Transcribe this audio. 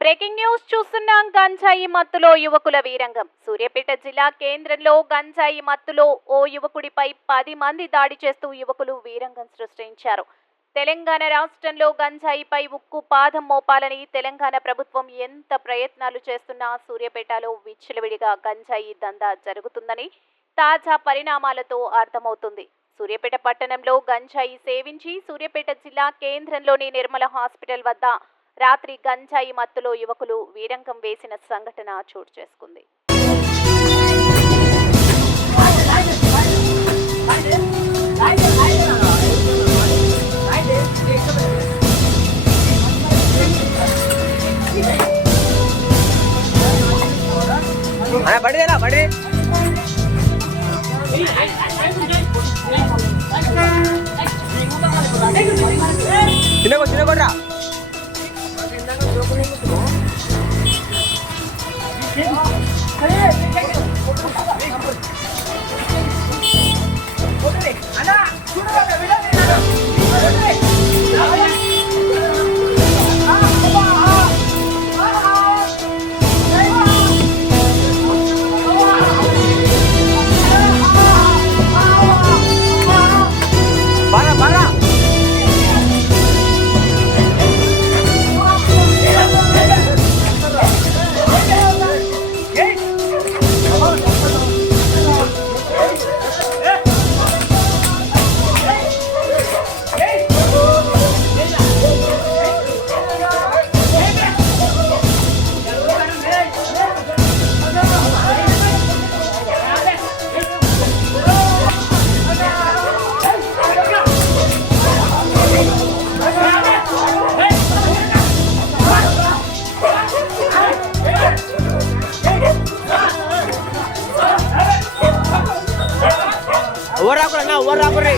Breaking news చూస్తున్నాం. గంజాయి మత్తులో యువకుల వీరంగం. సూర్యాపేట జిల్లా కేంద్రంలో గంజాయి మత్తులో ఓ యువకుడిపై 10 మంది దాడి చేస్తూ యువకులు వీరంగం సృష్టించారు. తెలంగాణ రాష్ట్రంలో గంజాయిపై ఉక్కు పాదం మోపాలని తెలంగాణ ప్రభుత్వం ఎంత ప్రయత్నాలు చేస్తున్నా సూర్యాపేటలో విచ్చలవిడిగా గంజాయి దందా జరుగుతుందని తాజా పరిణామాలతో అర్థమవుతుంది. సూర్యాపేట పట్టణంలో గంజాయి సేవించి సూర్యాపేట జిల్లా కేంద్రంలోని నిర్మల హాస్పిటల్ వద్ద రాత్రి గంజాయి మత్తులో యువకులు వీరంగం వేసిన సంఘటన చోటు చేసుకుంది. చిన్నగొడ్రా ఓవర్ రాకురా ఓవర్ రాకురే